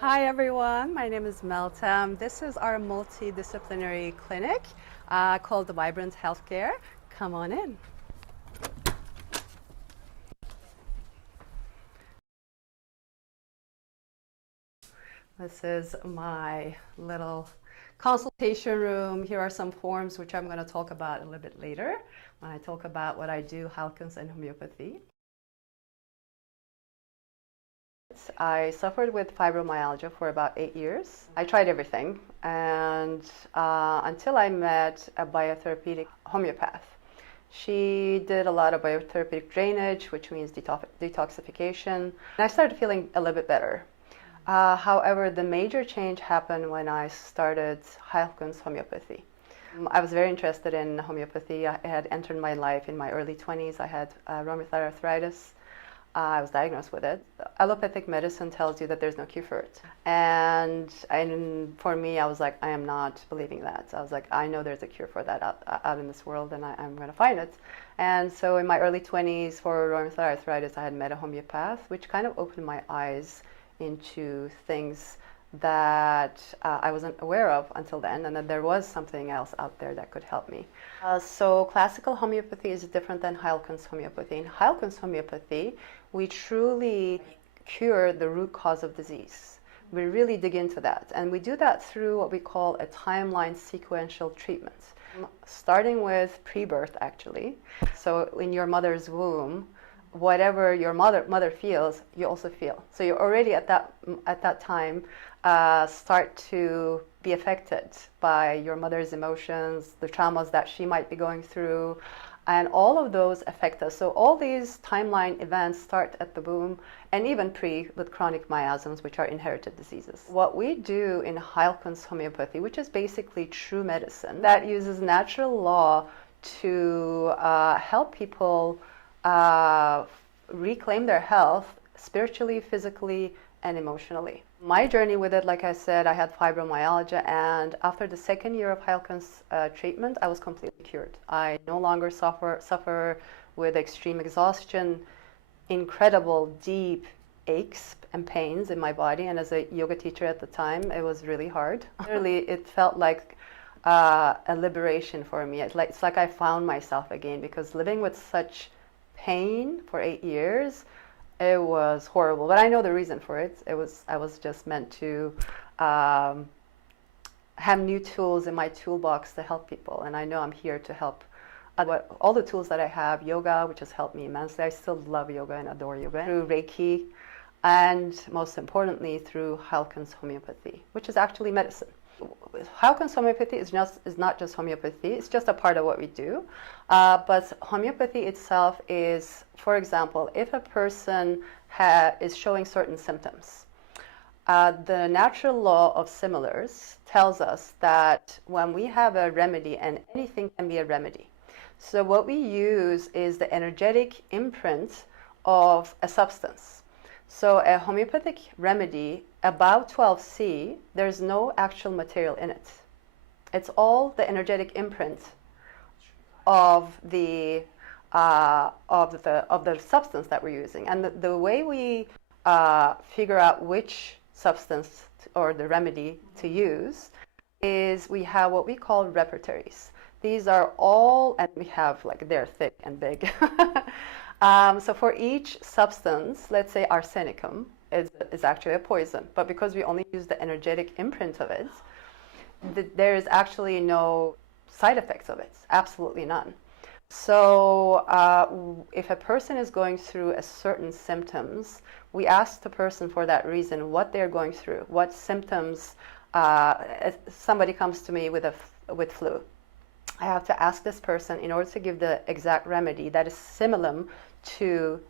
Hi everyone, my name is Meltem. This is our multidisciplinary clinic called the Vibrant Healthcare. Come on in. This is my little consultation room. Here are some forms which I'm going to talk about a little bit later when I talk about what I do, Heilkunst and homeopathy. I suffered with fibromyalgia for about 8 years. I tried everything, and until I met a biotherapeutic homeopath. She did a lot of biotherapeutic drainage, which means detoxification, and I started feeling a little bit better. However, the major change happened when I started Heilkunst Homeopathy. I was very interested in homeopathy. I had entered my life in my early 20s. I had rheumatoid arthritis. I was diagnosed with it. Allopathic medicine tells you that there's no cure for it. And for me, I was like, I am not believing that. I was like, I know there's a cure for that out in this world, and I'm going to find it. And so in my early 20s, for rheumatoid arthritis, I had met a homeopath, which kind of opened my eyes into things that I wasn't aware of until then, and that there was something else out there that could help me. So classical homeopathy is different than Heilkunst homeopathy. In Heilkunst homeopathy, we truly cure the root cause of disease. We really dig into that, and we do that through what we call a timeline sequential treatment, starting with pre-birth actually. So in your mother's womb, whatever your mother feels, you also feel. So you're already at that time start to be affected by your mother's emotions, the traumas that she might be going through, and all of those affect us. So all these timeline events start at the womb, and even pre with chronic miasms, which are inherited diseases. What we do in Heilkunst homeopathy, which is basically true medicine that uses natural law to help people reclaim their health spiritually, physically, and emotionally. My journey with it, like I said, I had fibromyalgia, and after the second year of Heilkunst treatment, I was completely cured. I no longer suffer with extreme exhaustion, incredible deep aches and pains in my body, and as a yoga teacher at the time, it was really hard. Really, it felt like a liberation for me. It's like I found myself again, because living with such pain for 8 years, it was horrible. But I know the reason for it. I was just meant to have new tools in my toolbox to help people, and I know I'm here to help. All the tools that I have, yoga, which has helped me immensely. I still love yoga and adore yoga. Through Reiki, and most importantly through Heilkunst homeopathy, which is actually medicine. Heilkunst homeopathy is not just homeopathy, it's just a part of what we do. But homeopathy itself is, for example, if a person is showing certain symptoms, the natural law of similars tells us that when we have a remedy, and anything can be a remedy, so what we use is the energetic imprint of a substance. So a homeopathic remedy, about 12C, there's no actual material in it. It's all the energetic imprint of the substance that we're using. And the way we figure out which substance or the remedy to use is we have what we call repertories. These are all, and we have they're thick and big. So for each substance, let's say arsenicum is actually a poison, but because we only use the energetic imprint of it, there is actually no side effects of it, absolutely none. So if a person is going through a certain symptoms, we ask the person for that reason what they're going through, what symptoms. Somebody comes to me with flu. I have to ask this person, in order to give the exact remedy that is similar to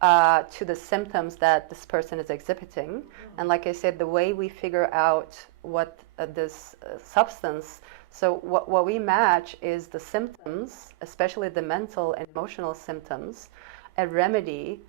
the symptoms that this person is exhibiting. And like I said, the way we figure out what this substance, so what we match is the symptoms, especially the mental and emotional symptoms, a remedy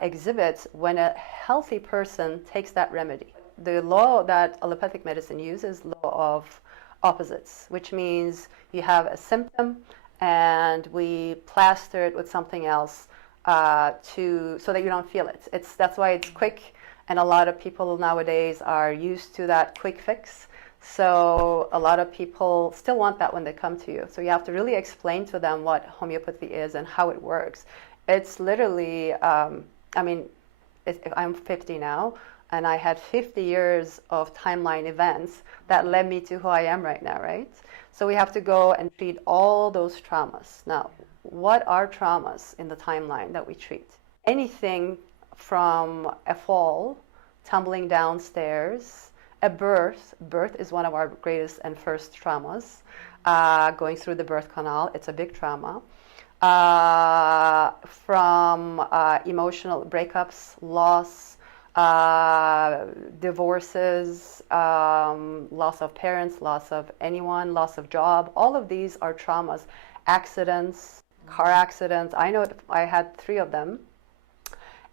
exhibits when a healthy person takes that remedy. The law that allopathic medicine uses, law of opposites, which means you have a symptom and we plaster it with something else so that you don't feel it. That's why it's quick And a lot of people nowadays are used to that quick fix. So a lot of people still want that when they come to you. So you have to really explain to them what homeopathy is and how it works. It's literally, I'm 50 now, and I had 50 years of timeline events that led me to who I am right now, right? So we have to go and treat all those traumas. Now, what are traumas in the timeline that we treat? Anything from a fall, tumbling downstairs, a birth. Birth is one of our greatest and first traumas. Going through the birth canal, it's a big trauma. From emotional breakups, loss, divorces, loss of parents, loss of anyone, loss of job. All of these are traumas. Accidents, car accidents. I know I had 3 of them.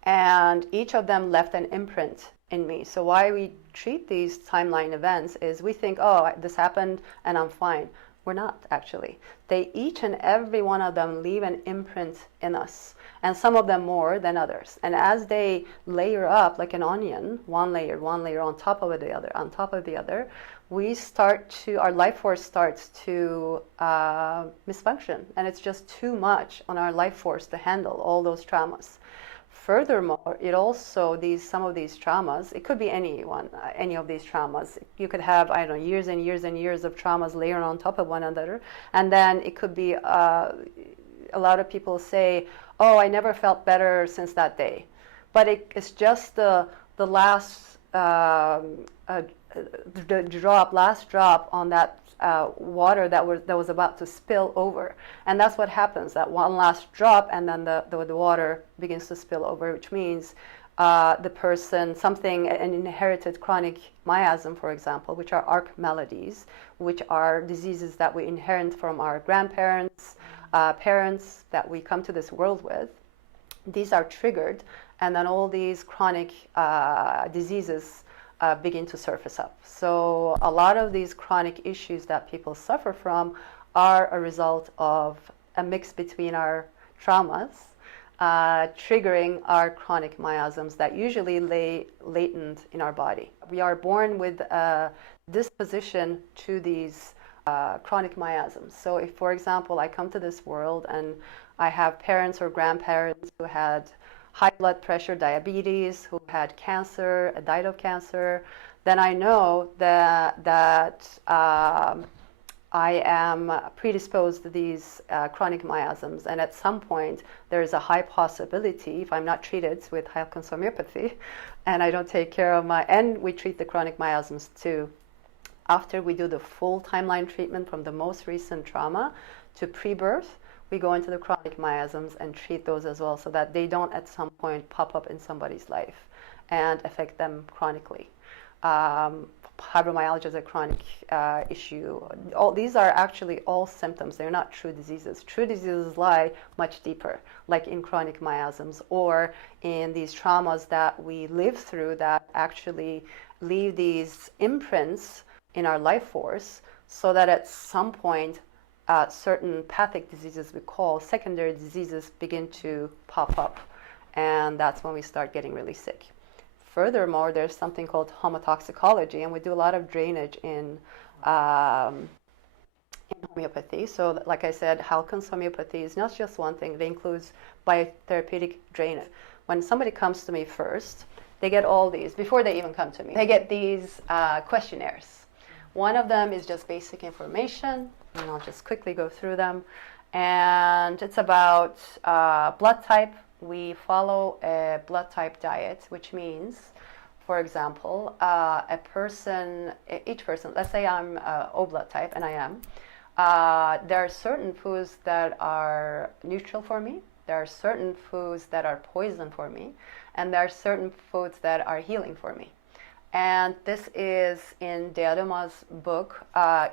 And each of them left an imprint in me. So why we treat these timeline events is we think, oh, this happened and I'm fine. We're not, actually. They, each and every one of them, leave an imprint in us, and some of them more than others. And as they layer up like an onion, one layer on top of the other, on top of the other, our life force starts to misfunction, and it's just too much on our life force to handle all those traumas. Furthermore, some of these traumas, it could be any of these traumas. You could have, years and years and years of traumas layered on top of one another. And then it could be, a lot of people say, oh, I never felt better since that day. But it's just the last last drop on that water that was about to spill over. And that's what happens, that one last drop, and then the water begins to spill over, which means the person, an inherited chronic miasm, for example, which are arc maladies, which are diseases that we inherit from our grandparents, parents that we come to this world with. These are triggered, and then all these chronic diseases begin to surface up. So a lot of these chronic issues that people suffer from are a result of a mix between our traumas triggering our chronic miasms that usually lay latent in our body. We are born with a disposition to these chronic miasms. So if, for example, I come to this world and I have parents or grandparents who had high blood pressure, diabetes, who had cancer, died of cancer, then I know that I am predisposed to these chronic miasms. And at some point, there is a high possibility, if I'm not treated with Heilkunst Homeopathy, and I don't take care of and we treat the chronic miasms too. After we do the full timeline treatment from the most recent trauma to pre-birth, we go into the chronic miasms and treat those as well, so that they don't at some point pop up in somebody's life and affect them chronically. Fibromyalgia is a chronic issue. These are actually all symptoms. They're not true diseases. True diseases lie much deeper, like in chronic miasms or in these traumas that we live through that actually leave these imprints in our life force, so that at some point certain pathic diseases we call secondary diseases begin to pop up, and that's when we start getting really sick. Furthermore, there's something called homotoxicology, and we do a lot of drainage in homeopathy. So like I said, Heilkunst Homeopathy is not just one thing. It includes biotherapeutic drainage. When somebody comes to me first, they get all these, before they even come to me, they get these questionnaires. One of them is just basic information, and I'll just quickly go through them. And it's about blood type. We follow a blood type diet, which means, for example, each person, let's say I'm O blood type, and I am, there are certain foods that are neutral for me, there are certain foods that are poison for me, and there are certain foods that are healing for me. And this is in Deadoma's book,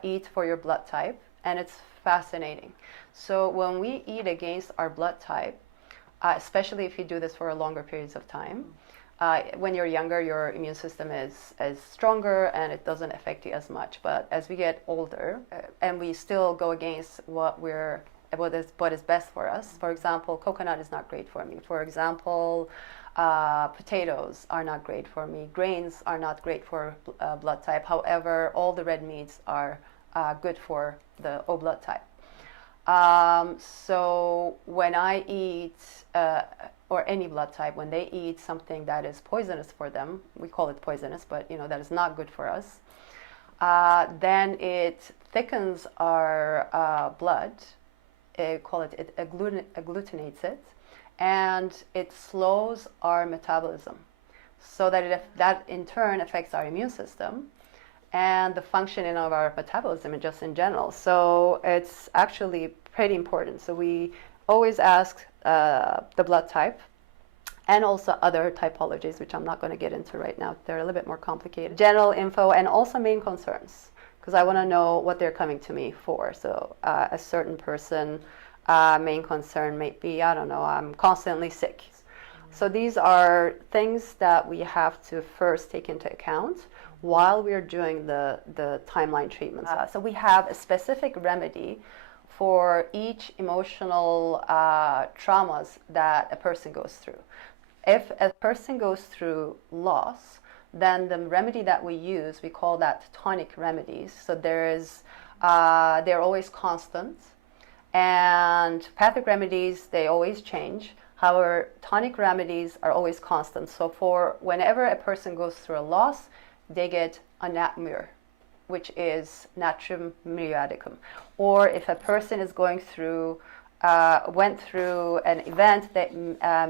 Eat for Your Blood Type, and it's fascinating. So when we eat against our blood type, especially if you do this for a longer periods of time, when you're younger, your immune system is stronger and it doesn't affect you as much. But as we get older, and we still go against what is best for us. For example, coconut is not great for me. For example, Potatoes are not great for me. Grains are not great for blood type. However, all the red meats are good for the O blood type. So when I eat, or any blood type, when they eat something that is poisonous for them, we call it poisonous, but that is not good for us, then it thickens our blood. It agglutinates it, and it slows our metabolism, so that that in turn affects our immune system and the functioning of our metabolism just in general. So it's actually pretty important. So we always ask the blood type, and also other typologies, which I'm not going to get into right now. They're a little bit more complicated. General info, and also main concerns, because I want to know what they're coming to me for. So a certain person, main concern may be, I don't know, I'm constantly sick. So these are things that we have to first take into account while we're doing the timeline treatments. So we have a specific remedy for each emotional traumas that a person goes through. If a person goes through loss, then the remedy that we use, we call that tonic remedies. So they're always constant, and pathic remedies, they always change. However, tonic remedies are always constant. So for whenever a person goes through a loss, they get a Nanamio, which is natrium muriaticum. Or if a person is went through an event that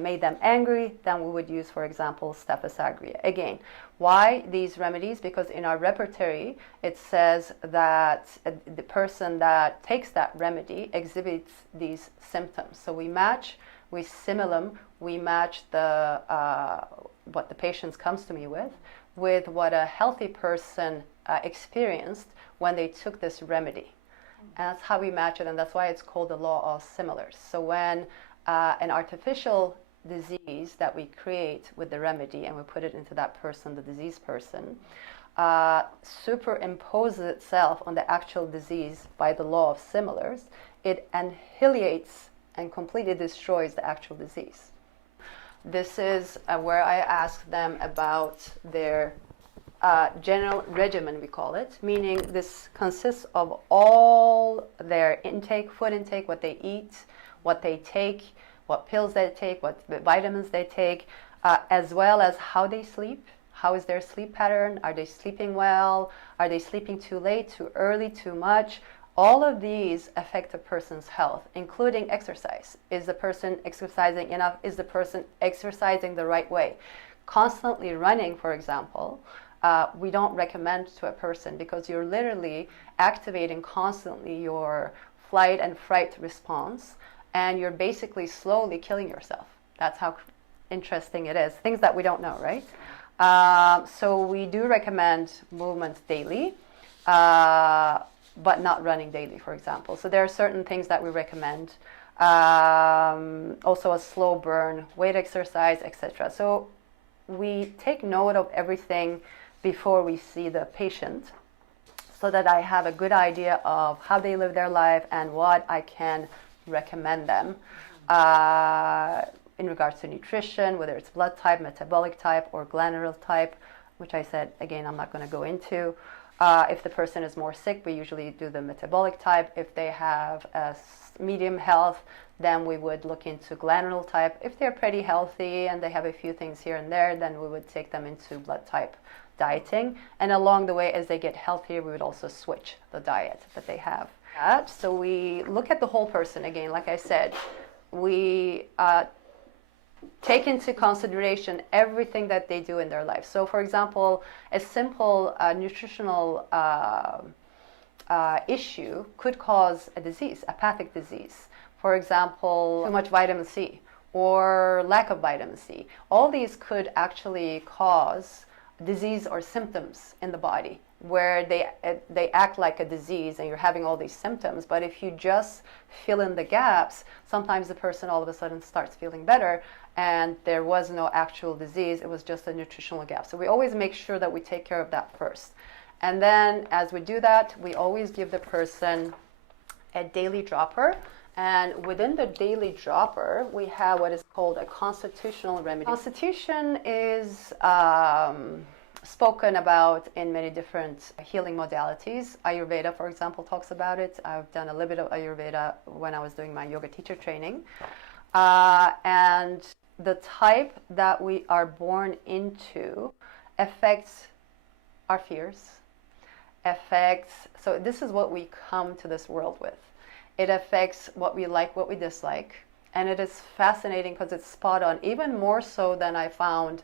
made them angry, then we would use, for example, Staph aureus. Again, why these remedies? Because in our repertory, it says that the person that takes that remedy exhibits these symptoms. So we match the what the patient comes to me with what a healthy person experienced when they took this remedy. And that's how we match it, and that's why it's called the law of similars. So when an artificial disease that we create with the remedy and we put it into that person, the diseased person, superimposes itself on the actual disease by the law of similars, it annihilates and completely destroys the actual disease. This is where I ask them about their general regimen, we call it, meaning this consists of all their food intake, what they eat, what they take, what pills they take, what vitamins they take, as well as how they sleep. How is their sleep pattern? Are they sleeping well? Are they sleeping too late, too early, too much? All of these affect a person's health, including exercise. Is the person exercising enough? Is the person exercising the right way? Constantly running, for example, we don't recommend to a person, because you're literally activating constantly your flight and fright response, and you're basically slowly killing yourself. That's how interesting it is. Things that we don't know, right? So we do recommend movement daily, but not running daily, for example. So there are certain things that we recommend. Also a slow burn, weight exercise, etc. So we take note of everything before we see the patient, so that I have a good idea of how they live their life and what I can recommend them in regards to nutrition, whether it's blood type, metabolic type, or glandular type, which I said, again, I'm not going to go into. If the person is more sick, we usually do the metabolic type. If they have a medium health, then we would look into glandular type. If they're pretty healthy and they have a few things here and there, then we would take them into blood type dieting. And along the way, as they get healthier, we would also switch the diet that they have. So we look at the whole person again. Like I said, we take into consideration everything that they do in their life. So, for example, a simple nutritional issue could cause a disease, a pathic disease. For example, too much vitamin C or lack of vitamin C. All these could actually cause disease or symptoms in the body, where they act like a disease and you're having all these symptoms. But if you just fill in the gaps, sometimes the person all of a sudden starts feeling better and there was no actual disease, it was just a nutritional gap. So we always make sure that we take care of that first. And then as we do that, we always give the person a daily dropper, And within the daily dropper, we have what is called a constitutional remedy. Constitution is spoken about in many different healing modalities. Ayurveda, for example, talks about it. I've done a little bit of Ayurveda when I was doing my yoga teacher training. And the type that we are born into affects our fears, so this is what we come to this world with. It affects what we like, what we dislike, and it is fascinating because it's spot on, even more so than I found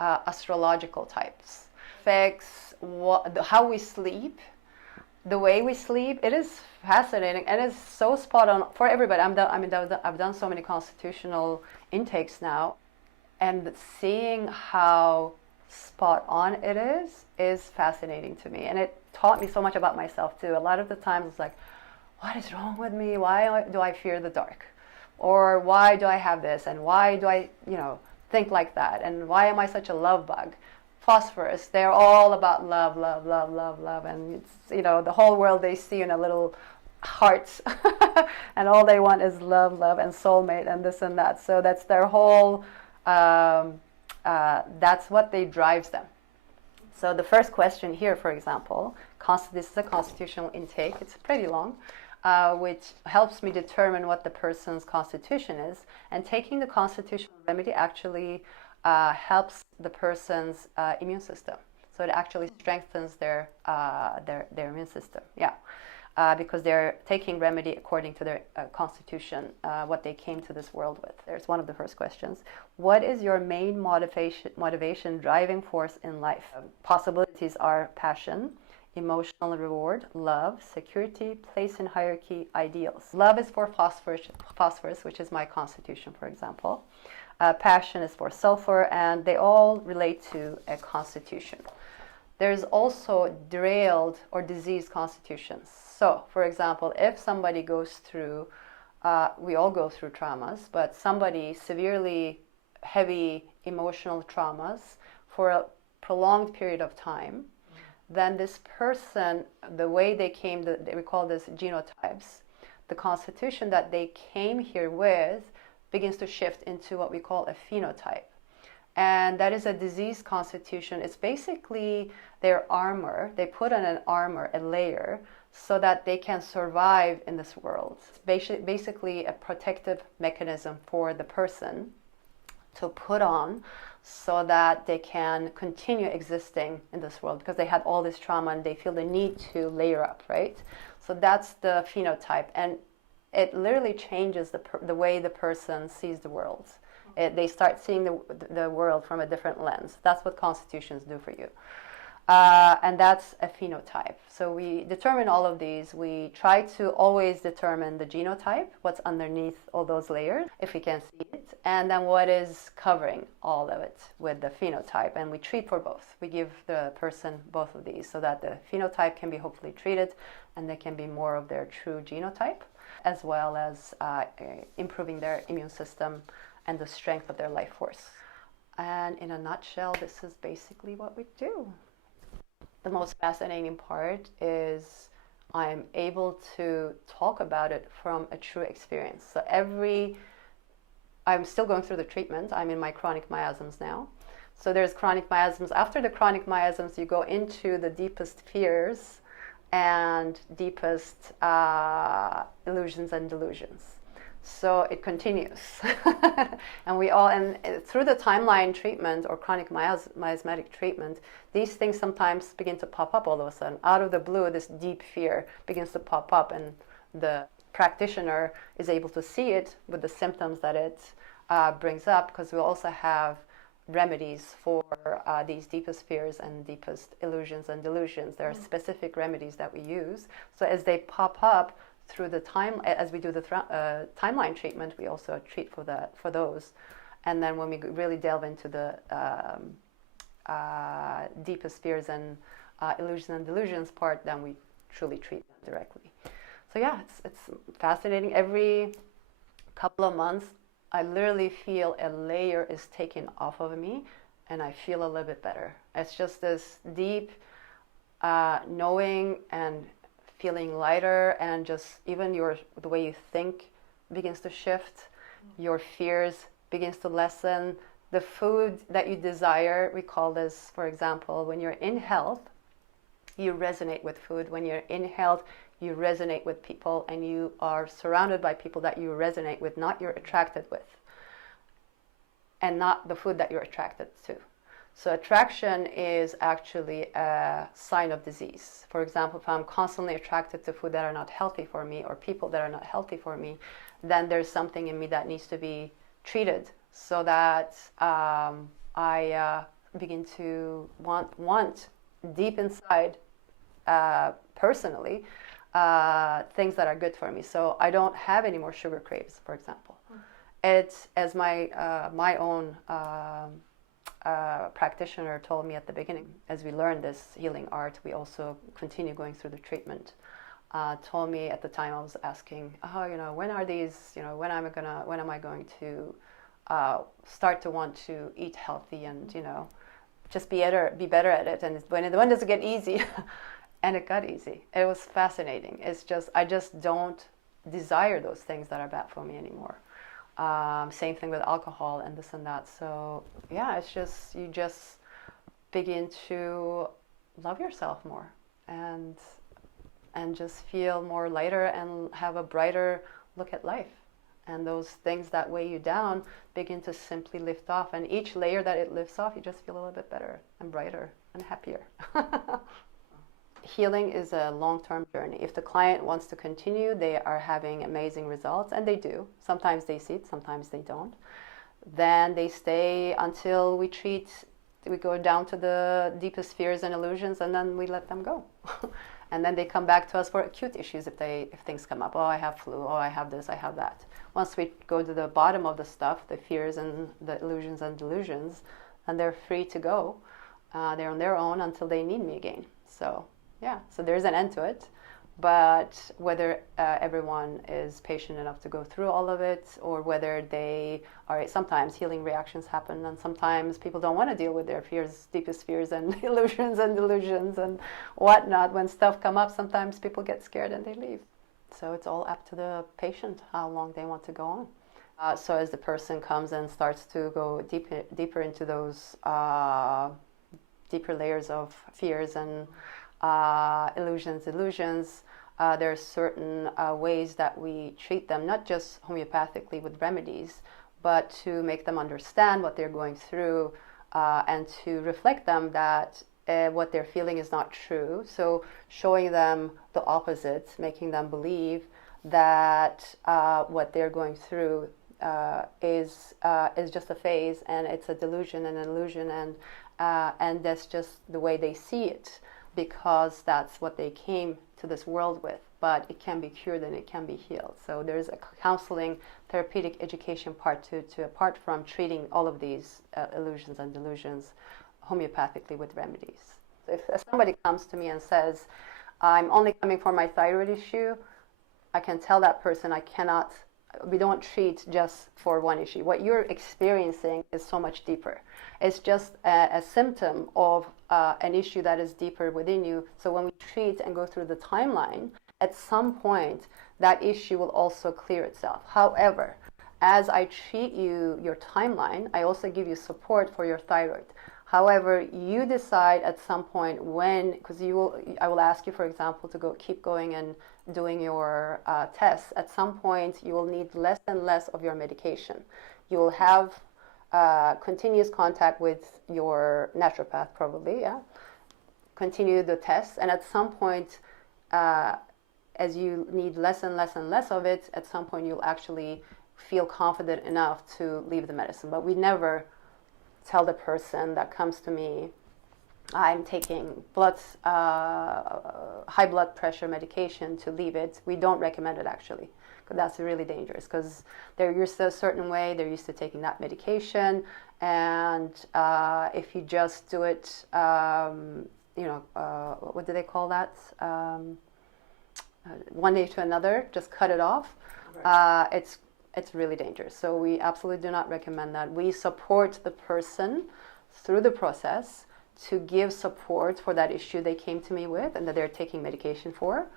astrological types. Affects how we sleep, the way we sleep. It is fascinating, and it's so spot on for everybody. I've done so many constitutional intakes now, and seeing how spot on it is fascinating to me, and it taught me so much about myself too. A lot of the times it's like, what is wrong with me? Why do I fear the dark? Or why do I have this? And why do I, think like that? And why am I such a love bug? Phosphorus, they're all about love, love, love, love, love. And it's, the whole world they see in a little hearts. And all they want is love, love, and soulmate, and this and that. So that's their whole, that's what drives them. So the first question here, for example, this is a constitutional intake. It's pretty long, which helps me determine what the person's constitution is. And taking the constitutional remedy actually helps the person's immune system. So it actually strengthens their immune system. Yeah. Because they're taking remedy according to their constitution, what they came to this world with. There's one of the first questions. What is your main motivation, driving force in life? Possibilities are passion, emotional reward, love, security, place in hierarchy, ideals. Love is for phosphorus, which is my constitution, for example. Passion is for sulfur, and they all relate to a constitution. There's also derailed or diseased constitutions. So, for example, if somebody goes through, we all go through traumas, but somebody severely heavy emotional traumas for a prolonged period of time, then this person, the way they came, we call this genotypes, the constitution that they came here with begins to shift into what we call a phenotype. And that is a disease constitution. It's basically their armor. They put on an armor, a layer, so that they can survive in this world. It's basically a protective mechanism for the person to put on so that they can continue existing in this world because they had all this trauma and they feel the need to layer up, right? So that's the phenotype, and it literally changes the way the person sees the world. They start seeing the world from a different lens. That's what constitutions do for you. And that's a phenotype. So we determine all of these. We try to always determine the genotype, what's underneath all those layers, if we can see it, and then what is covering all of it with the phenotype. And we treat for both. We give the person both of these so that the phenotype can be hopefully treated and they can be more of their true genotype, as well as improving their immune system and the strength of their life force. And in a nutshell, this is basically what we do. The most fascinating part is I'm able to talk about it from a true experience. So I'm still going through the treatment. I'm in my chronic miasms now. So there's chronic miasms. After the chronic miasms, you go into the deepest fears and deepest illusions and delusions. So it continues. And through the timeline treatment or chronic miasmatic treatment, these things sometimes begin to pop up all of a sudden. Out of the blue, this deep fear begins to pop up, and the practitioner is able to see it with the symptoms that it brings up, because we also have remedies for these deepest fears and deepest illusions and delusions. There are specific remedies that we use. So as they pop up, through the time, as we do the timeline treatment, we also treat for those, and then when we really delve into the deepest fears and illusions and delusions part, then we truly treat them directly. So yeah, it's fascinating. Every couple of months, I literally feel a layer is taken off of me, and I feel a little bit better. It's just this deep knowing and feeling lighter, and just even the way you think begins to shift, your fears begins to lessen. The food that you desire, we call this, for example, when you're in health, you resonate with food. When you're in health, you resonate with people, and you are surrounded by people that you resonate with, not you're attracted with, and not the food that you're attracted to. So attraction is actually a sign of disease. For example, if I'm constantly attracted to food that are not healthy for me, or people that are not healthy for me, then there's something in me that needs to be treated, so that I begin to want deep inside, personally, things that are good for me. So I don't have any more sugar craves, for example. It's, as my own practitioner told me at the beginning, as we learn this healing art, we also continue going through the treatment. Told me at the time, I was asking, when are these, when am I going to start to want to eat healthy and, just be better at it. And when does it get easy? And it got easy. It was fascinating. It's just, I just don't desire those things that are bad for me anymore. Same thing with alcohol and this and that. So yeah, it's just, you just begin to love yourself more, and just feel more lighter and have a brighter look at life. And those things that weigh you down begin to simply lift off. And each layer that it lifts off, you just feel a little bit better and brighter and happier. Healing is a long-term journey. If the client wants to continue, they are having amazing results, and they do. Sometimes they see it, sometimes they don't. Then they stay until we go down to the deepest fears and illusions, and then we let them go. And then they come back to us for acute issues if things come up. Oh, I have flu. Oh, I have this, I have that. Once we go to the bottom of the stuff, the fears and the illusions and delusions, and they're free to go. They're on their own until they need me again. So yeah, so there's an end to it. But whether everyone is patient enough to go through all of it, or whether they are, sometimes healing reactions happen, and sometimes people don't want to deal with their fears, deepest fears and illusions and delusions and whatnot. When stuff come up, sometimes people get scared and they leave. So it's all up to the patient how long they want to go on. So as the person comes and starts to go deeper into those deeper layers of fears and illusions, there are certain ways that we treat them, not just homeopathically with remedies, but to make them understand what they're going through, and to reflect them that what they're feeling is not true. So showing them the opposite, making them believe that what they're going through is just a phase, and it's a delusion and an illusion, and that's just the way they see it, because that's what they came to this world with. But it can be cured and it can be healed. So there's a counseling, therapeutic education part to apart from treating all of these illusions and delusions homeopathically with remedies. So if somebody comes to me and says, I'm only coming for my thyroid issue, I can tell that person we don't treat just for one issue. What you're experiencing is so much deeper. It's just a symptom of an issue that is deeper within you. So when we treat and go through the timeline, at some point, that issue will also clear itself. However, as I treat your timeline, I also give you support for your thyroid. However, you decide at some point when, because I will ask you, for example, to keep going and doing your tests. At some point, you will need less and less of your medication. You will have continuous contact with your naturopath, probably, yeah. Continue the tests, and at some point, as you need less and less and less of it, at some point you'll actually feel confident enough to leave the medicine. But we never tell the person that comes to me, I'm taking high blood pressure medication, to leave it. We don't recommend it, actually, because that's really dangerous, because they're used to a certain way, they're used to taking that medication, and if you just do it, what do they call that? One day to another, just cut it off. Right. It's really dangerous. So we absolutely do not recommend that. We support the person through the process to give support for that issue they came to me with and that they're taking medication for.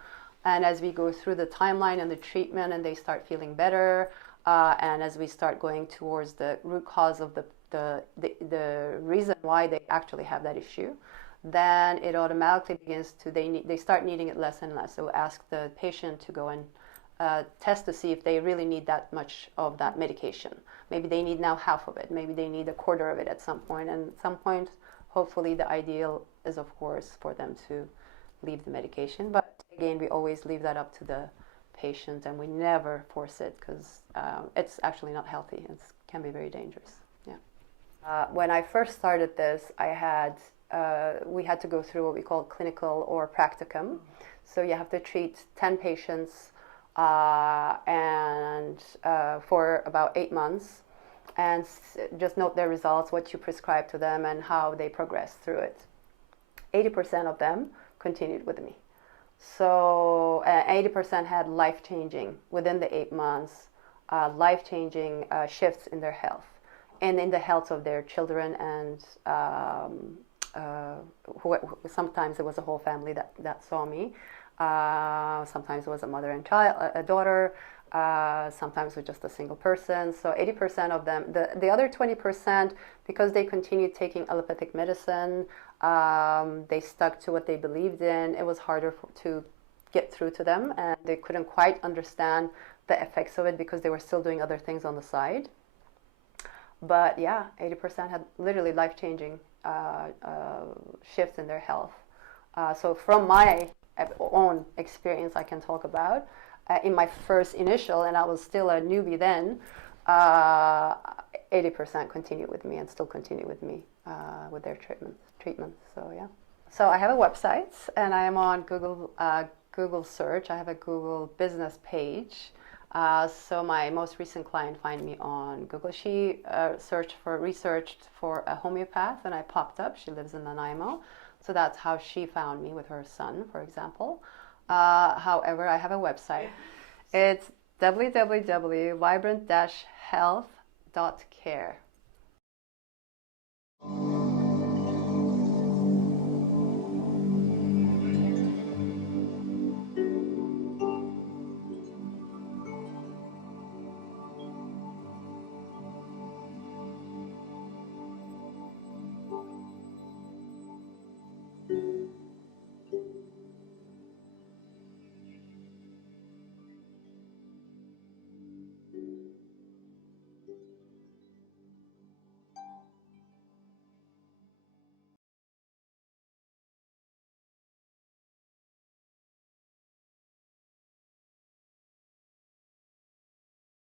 And as we go through the timeline and the treatment and they start feeling better, and as we start going towards the root cause of the reason why they actually have that issue, then it automatically begins to, they start needing it less and less. So ask the patient to go and test to see if they really need that much of that medication. Maybe they need now half of it. Maybe they need a quarter of it at some point. And at some point, hopefully the ideal is, of course, for them to leave the medication. But again, we always leave that up to the patient, and we never force it, because it's actually not healthy. It can be very dangerous. Yeah. When I first started this, we had to go through what we call clinical or practicum. So you have to treat 10 patients and for about 8 months, and just note their results, what you prescribe to them, and how they progress through it. 80% of them continued with me. So 80% had life-changing, within the 8 months, life-changing shifts in their health and in the health of their children, and sometimes it was a whole family that saw me. Sometimes it was a mother and child, a daughter. Sometimes it was just a single person. So 80% of them. The other 20%, because they continued taking allopathic medicine, they stuck to what they believed in. It was harder to get through to them, and they couldn't quite understand the effects of it because they were still doing other things on the side. But yeah, 80% had literally life-changing shifts in their health. So from my own experience, I can talk about in my first initial, and I was still a newbie then, 80% continued with me and still continue with me with their treatment. So yeah. So I have a website, and I am on Google search. I have a Google business page. So my most recent client find me on Google. She researched for a homeopath, and I popped up. She lives in Nanaimo. So that's how she found me, with her son, for example. However, I have a website. It's www.vibrant-health.care.